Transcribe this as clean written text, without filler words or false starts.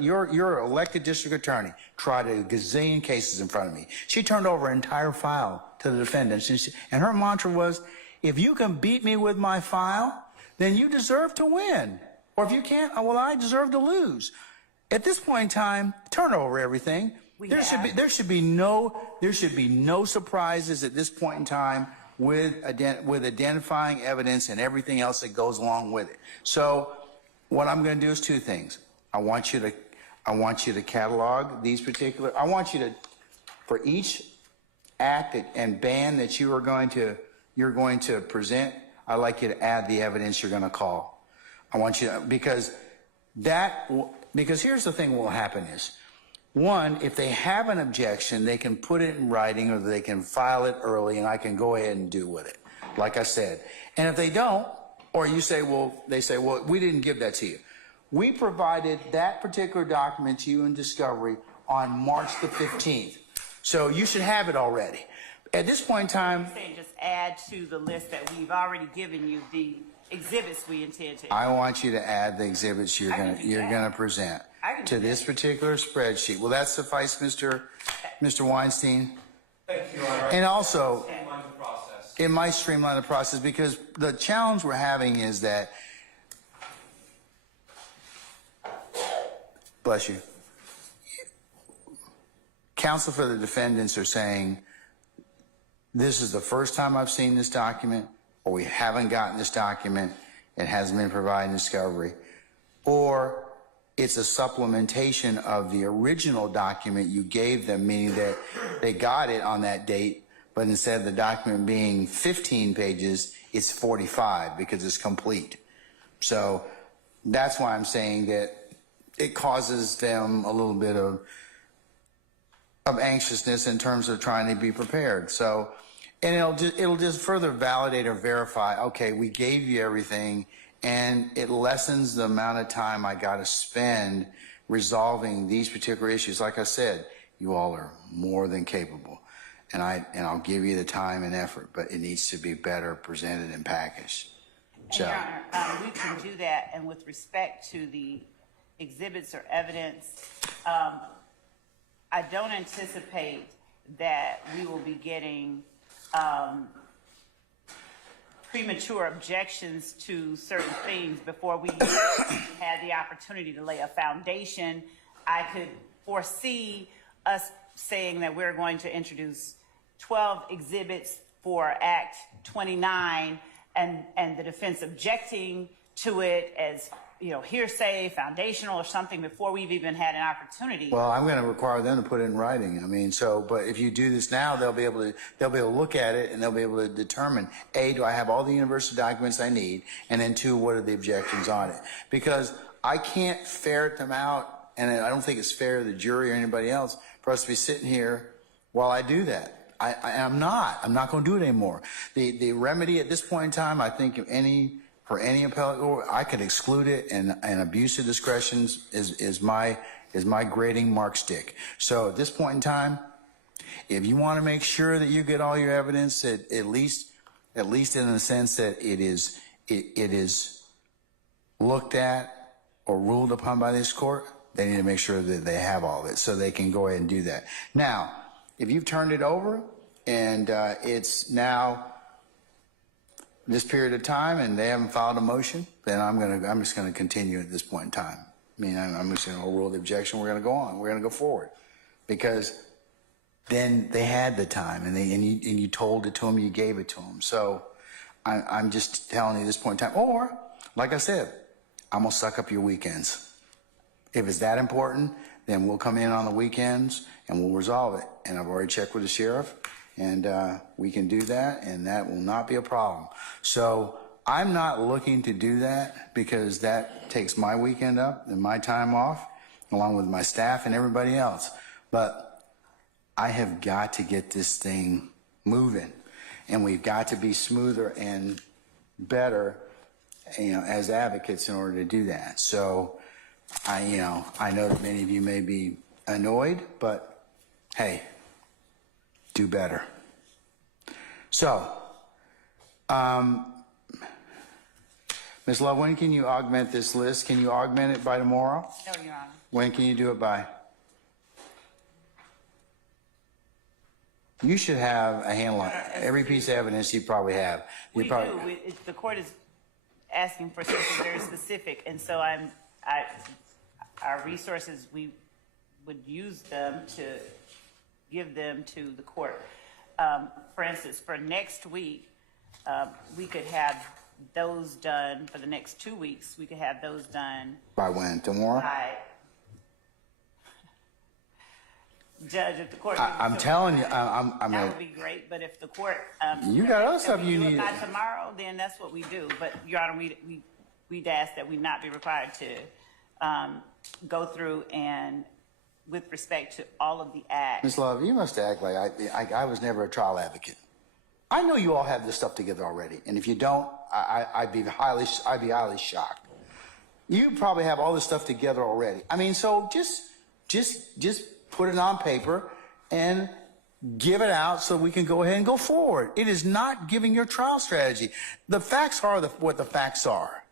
Your elected district attorney tried a gazillion cases in front of me. She turned over an entire file to the defendants, and her mantra was, if you can beat me with my file, then you deserve to win. Or if you can't, well, I deserve to lose. At this point in time, turn over everything. There should be no surprises at this point in time with identifying evidence and everything else that goes along with it. So what I'm going to do is two things. I want you to catalog these particular. I want you to, for each act and ban that you're going to present, I'd like you to add the evidence you're going to call. I want you to, because here's the thing what will happen is, one, if they have an objection, they can put it in writing or they can file it early and I can go ahead and do with it, like I said. And if they don't, or you say, they say, we didn't give that to you. We provided that particular document to you in discovery on March the 15th. So you should have it already. At this point in time, you're saying just add to the list that we've already given you the exhibits we intend to. I want you to add the exhibits you're gonna present to this particular spreadsheet. Will that suffice, Mr. Weinstein? Thank you, Your Honor. And also, Streamline the process. it might streamline the process because the challenge we're having is that, bless you, counsel for the defendants are saying, this is the first time I've seen this document, or we haven't gotten this document, it hasn't been provided in discovery, or it's a supplementation of the original document you gave them, meaning that they got it on that date, but instead of the document being 15 pages, it's 45 because it's complete. So that's why I'm saying that it causes them a little bit of anxiousness in terms of trying to be prepared. So, and it'll just further validate or verify, okay, we gave you everything, and it lessens the amount of time I got to spend resolving these particular issues. Like I said, you all are more than capable, and I'll give you the time and effort, but it needs to be better presented and packaged. And Your Honor, we can do that, and with respect to the exhibits or evidence, I don't anticipate that we will be getting premature objections to certain things before we had the opportunity to lay a foundation. I could foresee us saying that we're going to introduce 12 exhibits for Act 29 and the defense objecting to it as, you know, hearsay, foundational or something before we've even had an opportunity. Well, I'm going to require them to put it in writing. I mean, so, but if you do this now, they'll be able to look at it and they'll be able to determine, A, do I have all the university documents I need? And then two, what are the objections on it? Because I can't ferret them out, and I don't think it's fair to the jury or anybody else for us to be sitting here while I do that. I'm not going to do it anymore. The remedy at this point in time, I think for any appellate, or I could exclude it, and abuse of discretion is my grading mark stick. So at this point in time, if you want to make sure that you get all your evidence, at least in the sense that it is looked at or ruled upon by this court, they need to make sure that they have all of it so they can go ahead and do that. Now, if you've turned it over and it's now this period of time and they haven't filed a motion, then I'm just gonna continue at this point in time. I mean, I'm just gonna rule the objection. We're gonna go on. We're gonna go forward, because then they had the time and you told it to them, you gave it to them. So I'm just telling you at this point in time. Or, like I said, I'm gonna suck up your weekends. If it's that important, then we'll come in on the weekends and we'll resolve it. And I've already checked with the sheriff, and we can do that, and that will not be a problem. So I'm not looking to do that because that takes my weekend up and my time off, along with my staff and everybody else. But I have got to get this thing moving, and we've got to be smoother and better, you know, as advocates in order to do that. So I know that many of you may be annoyed, but hey, do better. So, Ms. Love, when can you augment this list? Can you augment it by tomorrow? No, Your Honor. When can you do it by? You should have a handle on it. Every piece of evidence you probably have. You We probably, do. The court is asking for something very specific, and so our resources, we would use them to give them to the court. For instance, for next week, we could have those done for the next 2 weeks. We could have those done by when? Tomorrow? by Judge, if the court. I'm telling you, That I mean, would be great, but if the court. You got other if stuff we you do it need. by tomorrow, then that's what we do. But Your Honor, we'd ask that we not be required to go through and with respect to all of the acts. Ms. Love, you must act like I was never a trial advocate. I know you all have this stuff together already, and if you don't, I'd be highly shocked. You probably have all this stuff together already. I mean, so just put it on paper and give it out so we can go ahead and go forward. It is not giving your trial strategy. The facts are what the facts are.